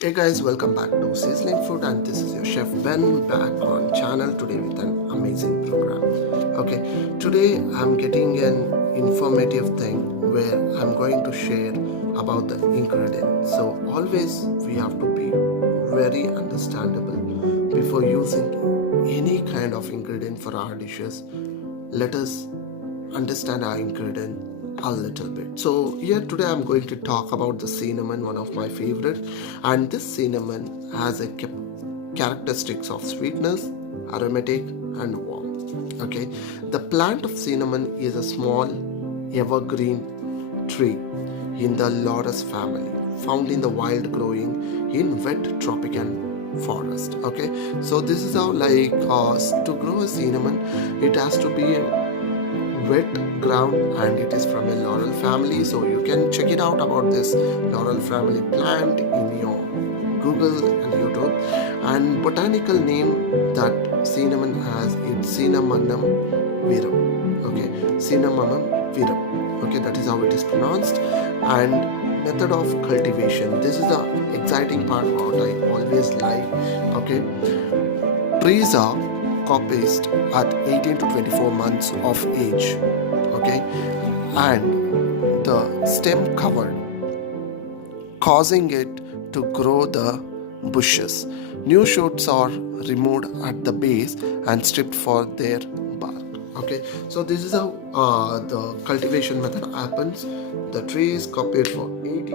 Hey guys, welcome back to Sizzling Food, and this is your chef Ben back on channel today with an amazing program. Okay, today I'm getting an informative thing where I'm going to share about the ingredients. So always we have to be very understandable before using any kind of ingredient for our dishes. Let us understand our ingredient a little bit. So here today I'm going to talk about the cinnamon, one of my favorite, and this cinnamon has a characteristics of sweetness, aromatic, and warm. Okay, the plant of cinnamon is a small evergreen tree in the Laurus family, found in the wild, growing in wet tropical forest. Okay, so this is how to grow a cinnamon, it has to be wet ground, and it is from a laurel family. So you can check it out about this laurel family plant in your Google and YouTube. And botanical name that cinnamon has, it's Cinnamonum virum. Okay, Cinnamonum virum. Okay, that is how it is pronounced. And method of cultivation, this is the exciting part what I always like. Okay, trees are coppiced at 18 to 24 months of age. Okay, and the stem covered, causing it to grow the bushes. New shoots are removed at the base and stripped for their bark. Okay, so this is how the cultivation method happens. The tree is copied for 18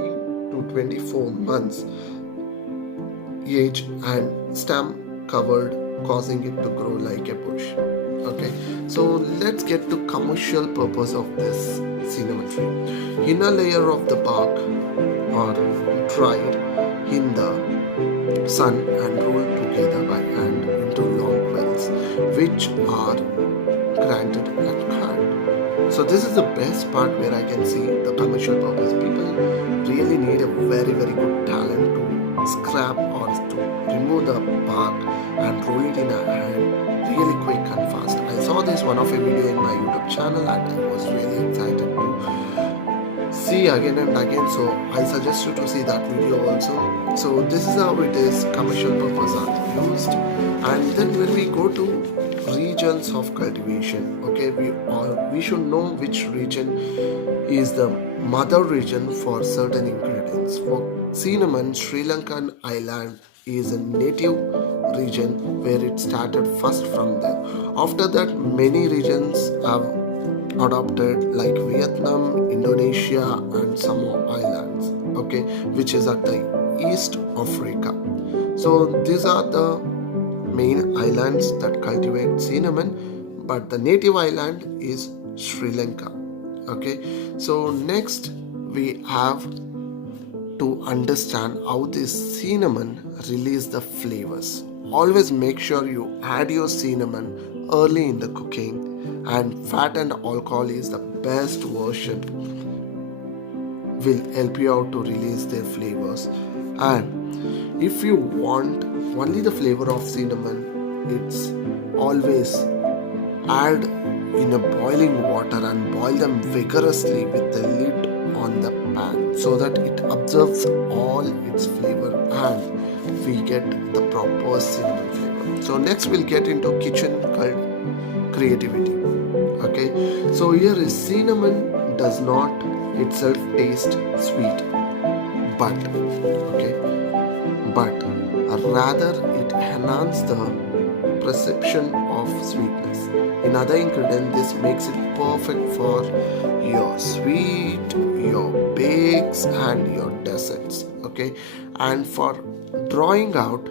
to 24 months age and stem covered, causing it to grow like a bush. Okay, so let's get to commercial purpose of this cinnamon tree. Inner layer of the bark are dried in the sun and rolled together by hand into long quills, which are granted at hand. So this is the best part where I can see the commercial purpose. People really need a very good talent to scrap or to remove the bark and roll it in a hand really quick and fast. I saw this one of a video in my YouTube channel and I was really excited to see again and again, so I suggest you to see that video also. So this is how it is, commercial purpose are used. And then when we go to regions of cultivation, okay, we should know which region is the mother region for certain ingredients. For cinnamon, Sri Lankan island is a native region where it started first from there. After that, many regions have adopted like Vietnam, Indonesia, and Samoa islands, okay, which is at the East Africa. So these are the main islands that cultivate cinnamon, but the native island is Sri Lanka. Okay, so next we have to understand how this cinnamon release the flavors. Always make sure you add your cinnamon early in the cooking, and fat and alcohol is the best version, will help you out to release their flavors. And if you want only the flavor of cinnamon, it's always add in a boiling water and boil them vigorously with the lid on the pan so that it absorbs all its flavor and we get the proper cinnamon flavor. So next we'll get into kitchen creativity. Okay, so here is cinnamon does not itself taste sweet, but rather it enhances the perception of sweetness. In other ingredient, this makes it perfect for your sweet, your bakes, and your desserts. Okay, and for drawing out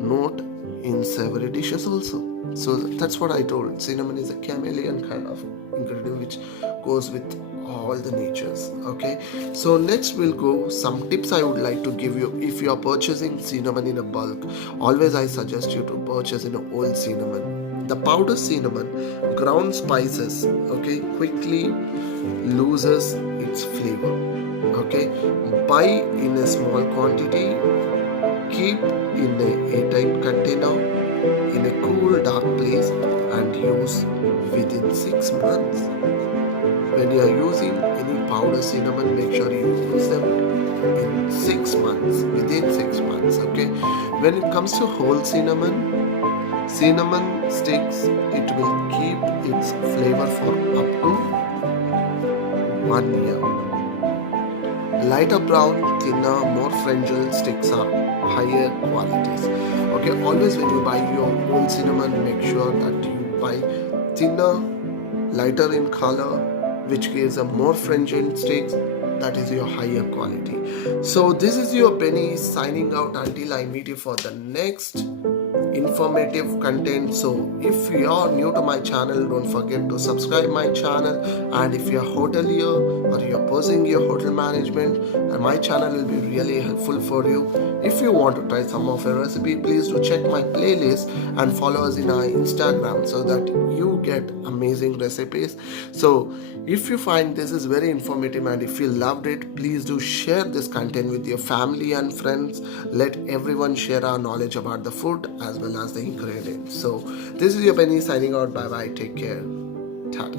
note in savory dishes also. So that's what I told. Cinnamon is a chameleon kind of ingredient which goes with all the natures. Okay, so next we'll go some tips I would like to give you. If you are purchasing cinnamon in a bulk, always I suggest you to purchase in a whole cinnamon. The powdered cinnamon, ground spices, okay, quickly loses its flavor. Okay, buy in a small quantity, keep in a airtight container in a cool dark place and use within 6 months. When you are using any powder cinnamon, make sure you use them in 6 months, within 6 months, When it comes to whole cinnamon sticks, it will keep its flavor for up to 1 year. Lighter brown, thinner, more fragile sticks are higher qualities. Okay, always when you buy your whole cinnamon, make sure that you buy thinner, lighter in color, which gives a more fragile sticks. That is your higher quality. So this is your Benny signing out until I meet you for the next informative content. So if you are new to my channel, don't forget to subscribe my channel, and if you're hotelier or you're pursuing your hotel management, my channel will be really helpful for you. If you want to try some of your recipe, please do check my playlist and follow us in our Instagram so that you get amazing recipes. So if you find this is very informative and if you loved it, please do share this content with your family and friends. Let everyone share our knowledge about the food as well as the ingredients. So this is your Benny signing out. Bye bye. Take care. Tata.